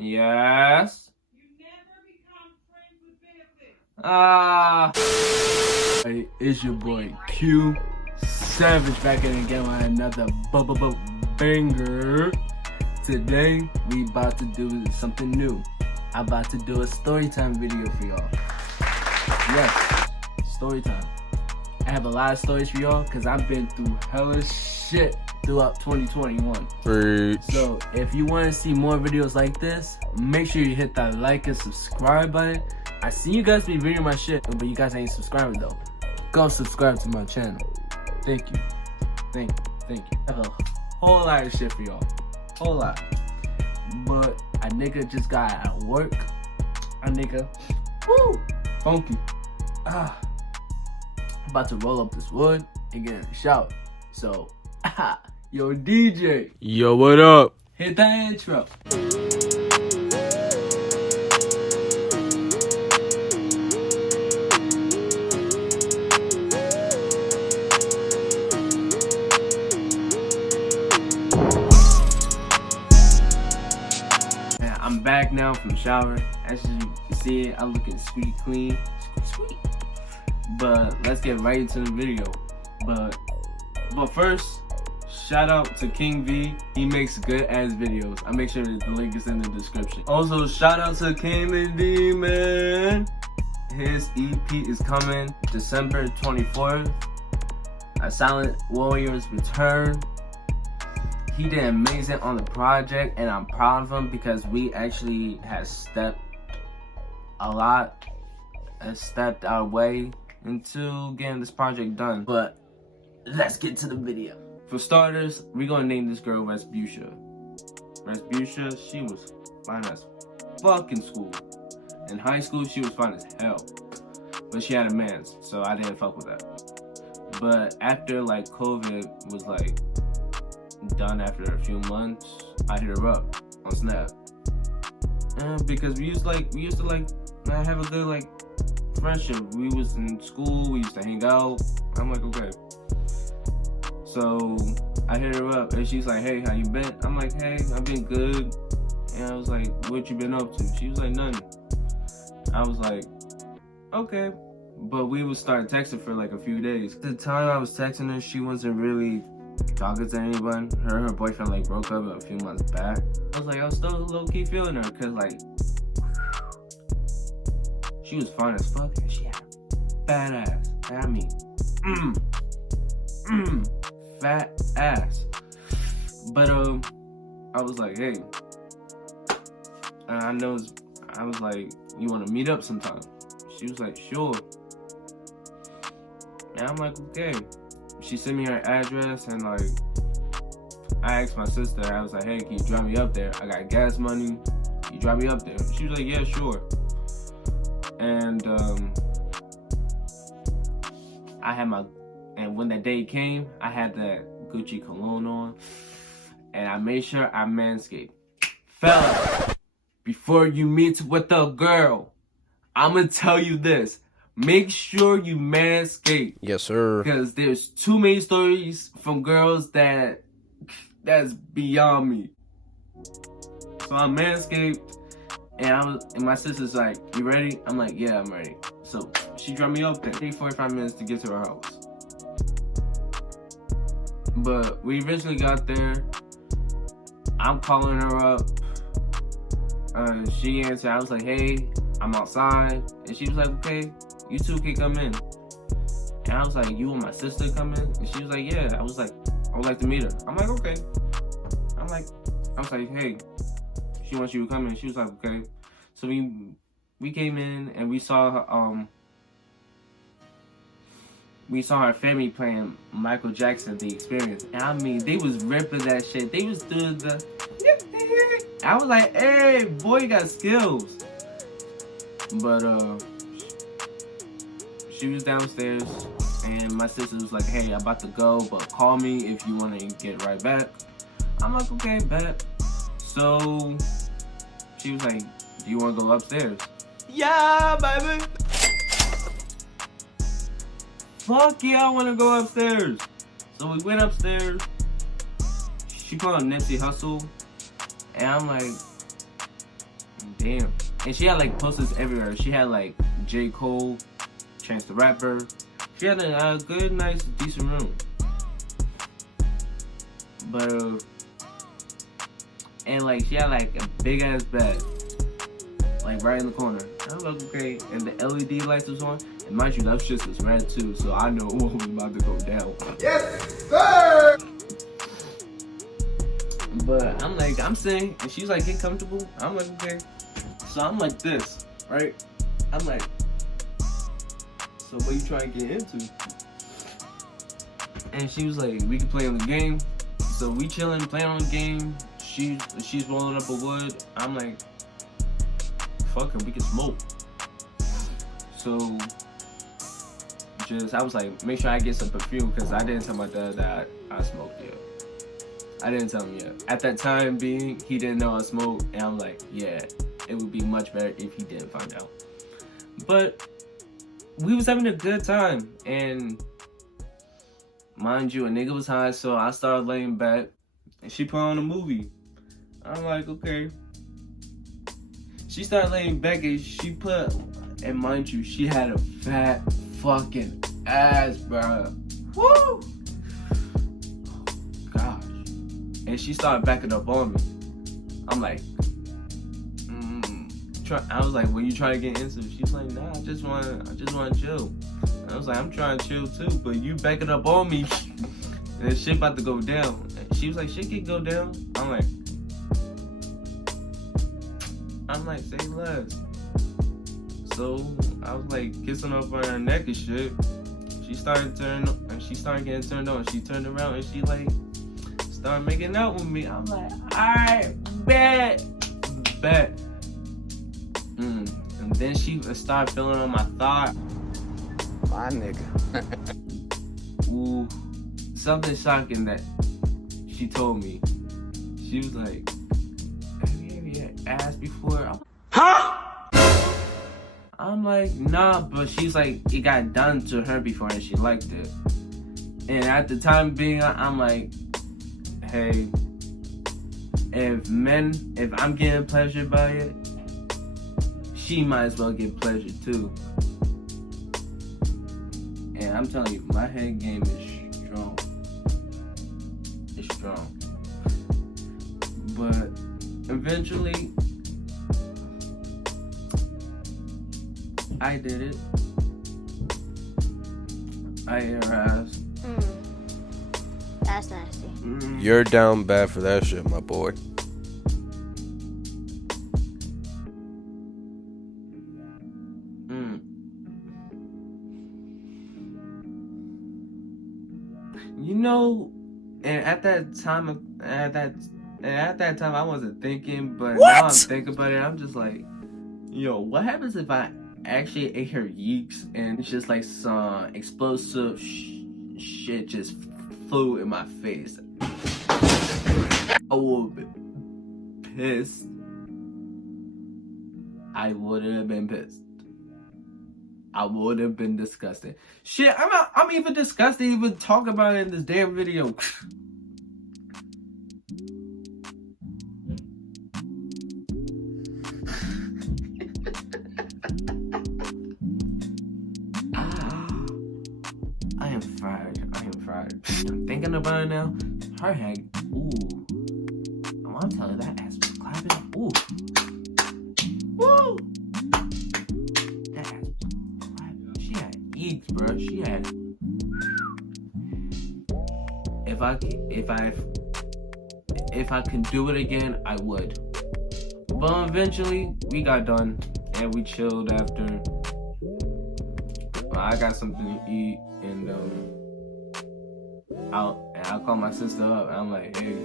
Yes. You never become friends with benefits. Hey, it's your boy Q Savage back in again with another banger. Today we about to do something new. I'm about to do a story time video for y'all. Yes, story time. I have a lot of stories for y'all because I've been through hella shit throughout 2021. Preach. So if you want to see more videos like this, make sure you hit that like and subscribe button. I see you guys be reading my shit, but you guys ain't subscribing though. Go subscribe to my channel. Thank you. Thank you. I have a whole lot of shit for y'all. Whole lot. But a nigga just got out of work. A nigga, woo, funky. About to roll up this wood and get in the shower. So, yo DJ. Yo, what up? Hit that intro. Man, I'm back now from the shower. As you can see, I'm looking squeaky clean. Squeak. But let's get right into the video. But first, shout out to King V. He makes good ass videos. I'll make sure that the link is in the description. Also, shout out to King D, man. His EP is coming December 24th. A Silent Warriors Return. He did amazing on the project, and I'm proud of him because we actually have stepped our way into getting this project done. But let's get to the video. For starters, we're gonna name this girl Rasputia. Rasputia, she was fine as fuck in school. In high school, she was fine as hell. But she had a mans, so I didn't fuck with that. But after like COVID was like done after a few months, I hit her up on Snap. Because we used to have a good like friendship. We was in school, we used to hang out. I'm like, okay. So I hit her up and she's like, hey, how you been? I'm like, hey, I've been good. And I was like, what you been up to? She was like, nothing. I was like, okay. But we would start texting for like a few days. At the time I was texting her, she wasn't really talking to anyone. Her and her boyfriend like broke up a few months back. I was like, I was still low-key feeling her because like she was fine as fuck and she had a fat ass. I mean, fat ass. But I was like, hey, I was like, you want to meet up sometime? She was like, sure. And I'm like, okay. She sent me her address and like I asked my sister, I was like, hey, can you drive me up there? I got gas money. Can you drive me up there? She was like, yeah, sure. And and when that day came, I had that Gucci cologne on and I made sure I manscaped. Fella, before you meet with a girl, I'm gonna tell you this. Make sure you manscape. Yes, sir. Because there's too many stories from girls that's beyond me. So I manscaped, and my sister's like, you ready? I'm like, yeah, I'm ready. So she dropped me up there. It took 45 minutes to get to her house. But we eventually got there. I'm calling her up. She answered. I was like, hey, I'm outside. And she was like, okay, you two can come in. And I was like, you and my sister come in? And she was like, yeah. I was like, I would like to meet her. I'm like, okay. I was like, hey, she wants you to come in. She was like, okay. So we came in and we saw her family playing Michael Jackson, The Experience. And I mean, they was ripping that shit. They was doing the I was like, hey, boy, you got skills. But she was downstairs and my sister was like, hey, I'm about to go, but call me if you want to get right back. I'm like, okay, bet. So she was like, do you want to go upstairs? Yeah, baby. Fuck yeah, I want to go upstairs. So we went upstairs. She put on Nipsey Hussle. And I'm like, Damn. And she had like posters everywhere. She had like J. Cole, Chance the Rapper. She had a good, nice, decent room. But and like she had like a big ass bed, like right in the corner. I was like, okay, and the LED lights was on. And mind you, that shit was red too, so I know what was about to go down. Yes, sir! But I'm like, I'm sitting, and she's like, get comfortable. I'm like, okay. So I'm like this, right? I'm like, so what you trying to get into? And she was like, we can play on the game. So we chilling, playing on the game. She's rolling up a wood. I'm like, fuck her, we can smoke. So I was like, make sure I get some perfume, because I didn't tell my dad that I smoked yet. I didn't tell him yet. At that time being, he didn't know I smoked, and I'm like, yeah, it would be much better if he didn't find out. But we was having a good time, and mind you, a nigga was high, so I started laying back, and she put on a movie. I'm like, okay. She started laying back, and she put, and mind you, she had a fat fucking ass, bro. Woo! Gosh. And she started backing up on me. I'm like, I was like, what you trying to get into? She's like, nah, I just want to chill. And I was like, I'm trying to chill too, but you backing up on me, and shit about to go down. And she was like, shit can go down. I'm like, say less. So I was like kissing up on her neck and shit. She started getting turned on. She turned around and she like started making out with me. I'm like, alright, bet. And then she started feeling on my thigh. My nigga. Ooh, something shocking that she told me. She was like, have you ever had ass before? Huh? I'm like, nah, but she's like, it got done to her before and she liked it. And at the time being, I'm like, hey, if I'm getting pleasure by it, she might as well get pleasure too. And I'm telling you, my head game is strong. It's strong. But eventually, I did it. I ate her ass. That's nasty. You're down bad for that shit, my boy. You know, and at that time I wasn't thinking, but now I'm thinking about it. I'm just like, yo, what happens if I actually ate her YEEKS and it's just like some explosive shit just flew in my face? I would have been pissed. I wouldn't have been pissed. I would have been disgusted. Shit, I'm even disgusted even talking about it in this damn video. I am fried. I'm thinking about it now. Her head, ooh. Oh, I'm telling you, that ass was clapping. Ooh. Woo! That ass was clapping. She had YEEKS, bro. She had. If I can do it again, I would. But eventually, we got done and we chilled after. I got something to eat, and I'll call my sister up, and I'm like, hey,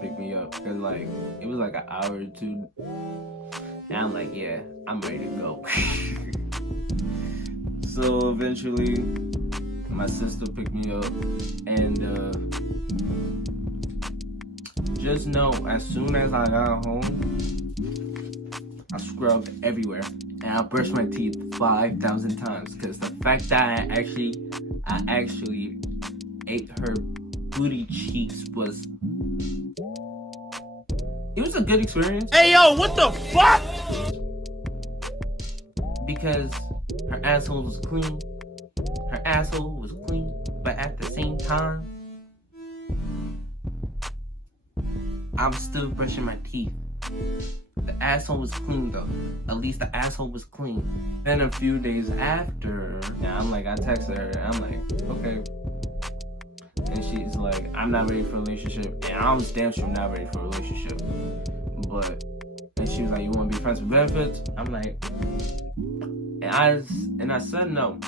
pick me up, cause like it was like an hour or two, and I'm like, yeah, I'm ready to go. So eventually, my sister picked me up, and just know, as soon as I got home, I scrubbed everywhere. And I brushed my teeth 5,000 times, because the fact that I actually ate her booty cheeks was it was a good experience. Hey, yo, what the fuck? Because her asshole was clean. Her asshole was clean, but at the same time, I'm still brushing my teeth. The asshole was clean though. At least the asshole was clean. Then a few days after, I text her, I'm like, okay. And she's like, I'm not ready for a relationship. And I was damn sure not ready for a relationship. And she was like, you want to be friends with benefits? I'm like, and I said no.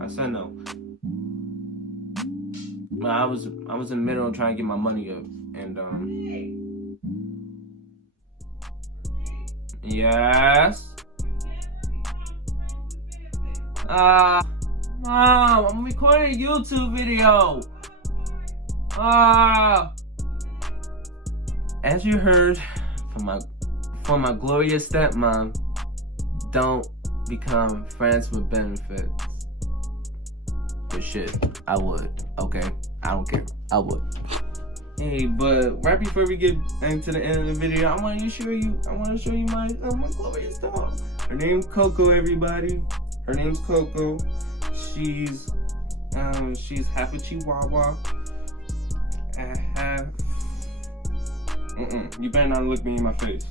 I said no. But I was in the middle of trying to get my money up. And yes. Mom, I'm recording a YouTube video. As you heard from my glorious stepmom, don't become friends with benefits. But shit, I would. Okay, I don't care. I would. Hey, but right before we get into the end of the video, I want to show you my glorious dog. Her name's Coco, everybody. Her name's Coco. She's half a Chihuahua. You better not look me in my face.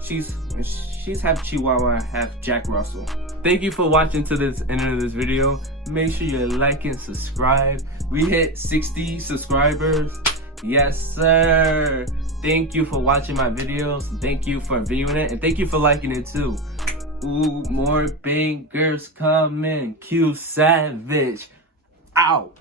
She's half Chihuahua, half Jack Russell. Thank you for watching to this end of this video. Make sure you like and subscribe. We hit 60 subscribers. Yes, sir. Thank you for watching my videos. Thank you for viewing it. And thank you for liking it too. Ooh, more bangers coming. Q Savage. Out.